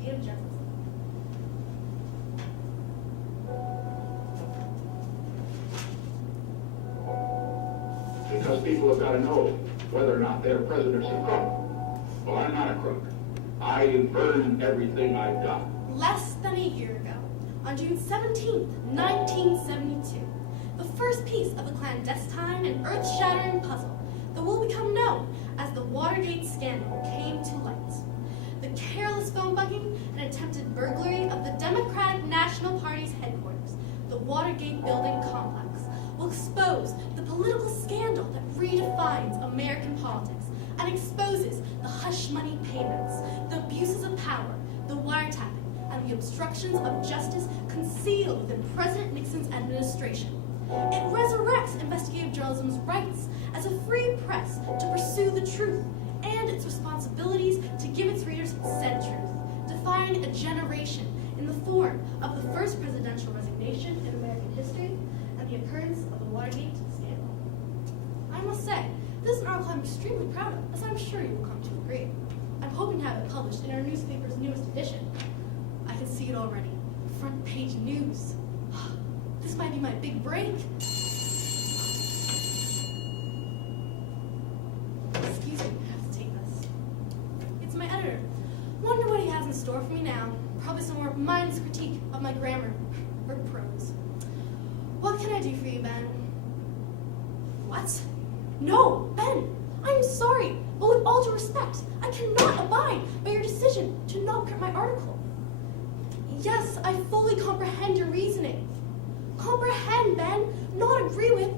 investigative journalism. Because people have got to know whether or not their president's a crook. Well, I'm not a crook. I burned everything I've got. Less than a year ago, on June 17th, 1972, the first piece of a clandestine and earth-shattering puzzle that will become known as the Watergate scandal came to light. The careless phone bugging and attempted burglary of the Democratic National Party's headquarters, the Watergate building complex, will expose the political scandal that redefines American politics and exposes the hush money payments, the abuses of power, the wiretapping, and the obstructions of justice concealed within President Nixon's administration. It resurrects investigative journalism's rights as a free press to pursue the truth and its responsibilities to give its readers said truth, defining a generation in the form of the first presidential resignation in American history and the occurrence of the Watergate scandal. I must say, this is an article I'm extremely proud of, as I'm sure you will come to agree. I'm hoping to have it published in our newspaper's newest edition. I can see it already. Front page news. This might be my big break. Excuse me, I have to take this. It's my editor. Wonder what he has in store for me now. Probably some more mindless critique of my grammar or prose. What can I do for you, Ben? What? No, Ben, I'm sorry, but with all due respect, I cannot abide by your decision to not print my article. Yes, I fully comprehend your reasoning. Comprehend, Ben, not agree with.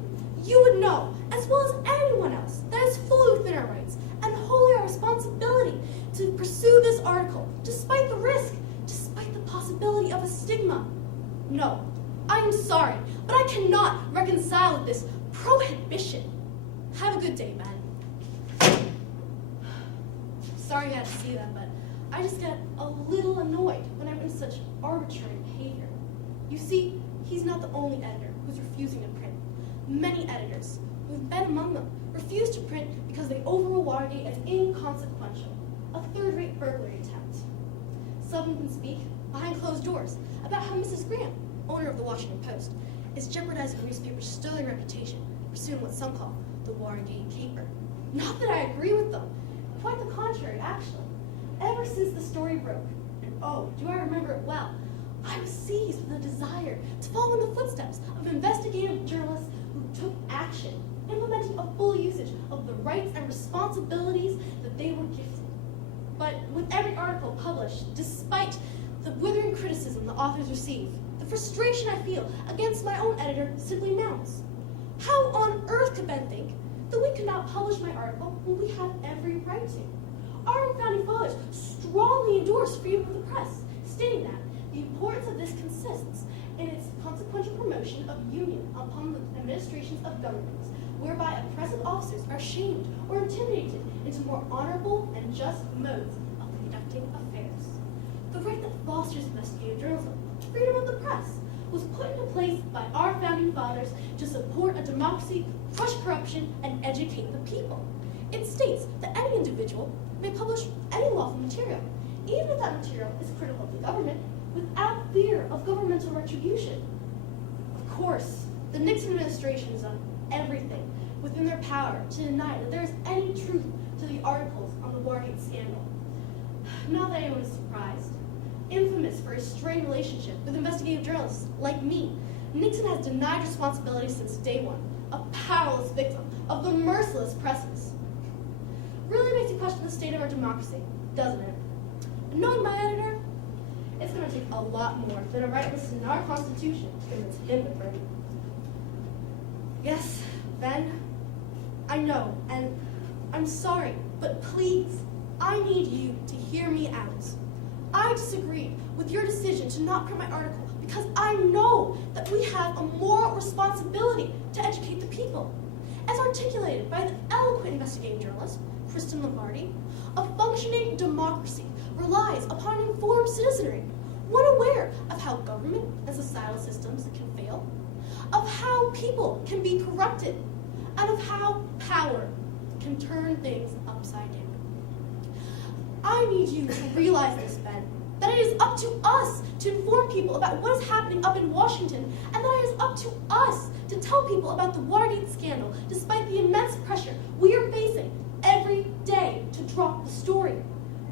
You would know, as well as anyone else, that it's fully within our rights and wholly our responsibility to pursue this article, despite the risk, despite the possibility of a stigma. No, I am sorry, but I cannot reconcile with this prohibition. Have a good day, Ben. Sorry you had to see that, but I just get a little annoyed when I'm in such arbitrary behavior. You see, he's not the only editor who's refusing to print. Many editors, who've been among them, refuse to print because they overrule Watergate as inconsequential, a third-rate burglary attempt. Some can speak behind closed doors about how Mrs. Graham, owner of the Washington Post, is jeopardizing the newspaper's sterling reputation, pursuing what some call the Watergate caper. Not that I agree with them. Quite the contrary, actually. Ever since the story broke, and oh, do I remember it well, I was seized with a desire to follow in the footsteps of investigative journalists who took action, implementing a full usage of the rights and responsibilities that they were gifted. But with every article published, despite the withering criticism the authors receive, the frustration I feel against my own editor simply mounts. How on earth could Ben think that we could not publish my article when we have every right to? Our founding fathers strongly endorsed freedom of the press, stating that the importance of this consists in its consequential promotion of union upon the administrations of governments, whereby oppressive officers are shamed or intimidated into more honorable and just modes of conducting affairs. The right that fosters investigative journalism, freedom of the press, was put into place by our founding fathers to support a democracy, crush corruption, and educate the people. It states that any individual may publish any lawful material, even if that material is critical of the government, without fear of governmental retribution. Of course, the Nixon administration has done everything within their power to deny that there is any truth to the articles on the Watergate scandal. Not that anyone is surprised. Infamous for his strained relationship with investigative journalists like me, Nixon has denied responsibility since day one, a powerless victim of the merciless presses. Really makes you question the state of our democracy, doesn't it? And knowing my editor, it's going to take a lot more than a right listed in our Constitution to convince him to print. Yes, Ben, I know, and I'm sorry, but please, I need you to hear me out. I disagree with your decision to not print my article because I know that we have a moral responsibility to educate the people. As articulated by the eloquent investigative journalist, Kristen Lombardi, a functioning democracy relies upon an informed citizenry, one aware of how government and societal systems can fail, of how people can be corrupted, and of how power can turn things upside down. I need you to realize this, Ben. that it is up to us to inform people about what is happening up in Washington, and that it is up to us to tell people about the Watergate scandal, despite the immense pressure we are facing every day to drop the story.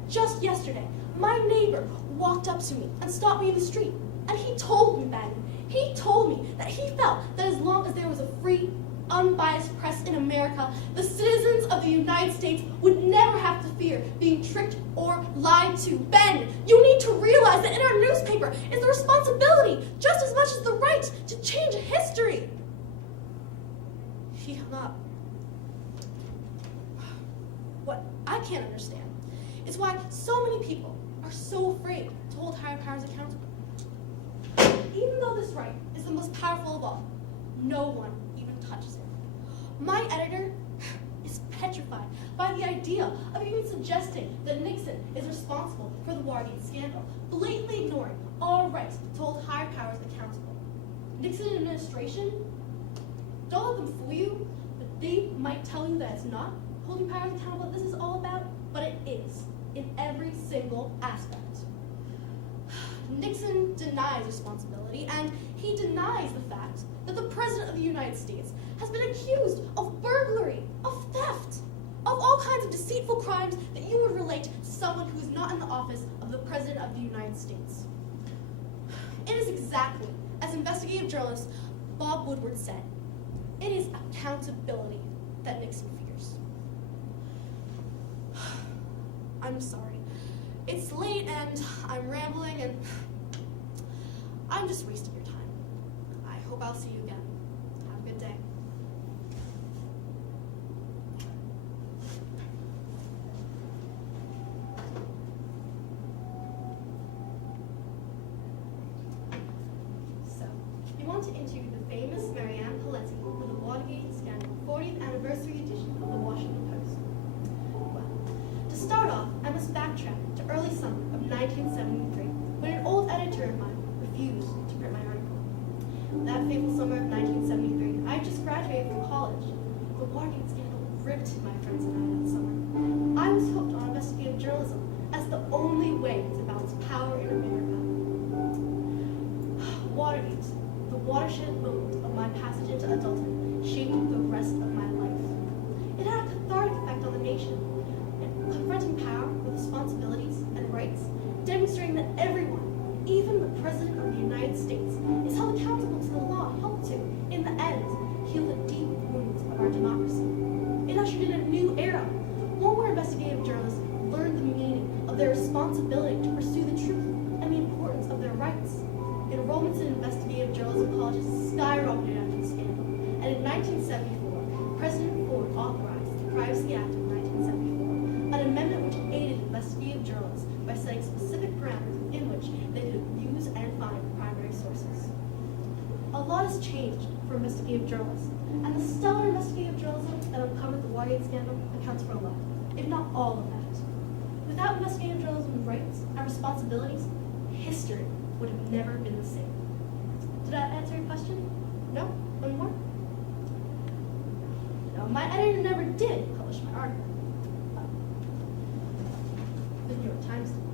Just yesterday, my neighbor walked up to me and stopped me in the street, and he told me that he felt that as long as there was a free, unbiased press in America, the citizens of the United States would never have to fear being tricked or lied to. Ben, you need to realize that in our newspaper is the responsibility just as much as the right to change history. He hung up. What I can't understand is why so many people are so afraid to hold higher powers accountable. Even though this right is the most powerful of all, no one even touches it. My editor is petrified by the idea of even suggesting that Nixon is responsible for the Watergate scandal, blatantly ignoring all rights to hold higher powers accountable. Nixon administration, don't let them fool you, but they might tell you that it's not holding powers accountable what this is all about, but it is, in every single aspect. Nixon denies responsibility, and he denies the fact that the President of the United States has been accused of burglary, of theft, of all kinds of deceitful crimes that you would relate to someone who is not in the office of the President of the United States. It is exactly as investigative journalist Bob Woodward said, it is accountability that Nixon fears. I'm sorry. It's late and I'm rambling and I'm just wasting your time. I hope I'll see you again. Have a good day. So, you want to interview the famous Marianne Paletti for the Watergate Scandal 40th Anniversary edition of the Washington Post. Well, to start off, I must backtrack to early summer of 1973, when an old editor of mine refused to print my article. That fateful summer of 1973, I had just graduated from college. The Watergate scandal ripped my friends and I that summer. I was hooked on investigative journalism as the only way to balance power in America. Watergate, the watershed moment of my passage into adulthood, shaped the rest of my life. It had a cathartic effect on the nation, confronting power with responsibilities and rights, demonstrating that everyone, even the President of the United States, is held accountable to the law, helped to, in the end, heal the deep wounds of our democracy. It ushered in a new era, one where investigative journalists learned the meaning of their responsibility to pursue the truth and the importance of their rights. Enrollments in investigative journalism colleges skyrocketed after the scandal, and in 1974, President Ford authorized the Privacy Act of 1974, an amendment which aided investigative journalists by setting specific parameters in which they could use and find primary sources. A lot has changed for investigative journalists, and the stellar investigative journalism that uncovered the Watergate scandal accounts for a lot, if not all of that. Without investigative journalism's rights and responsibilities, history would have never been the same. Did that answer your question? No? One more? No, my editor never did publish my article. The New York Times did.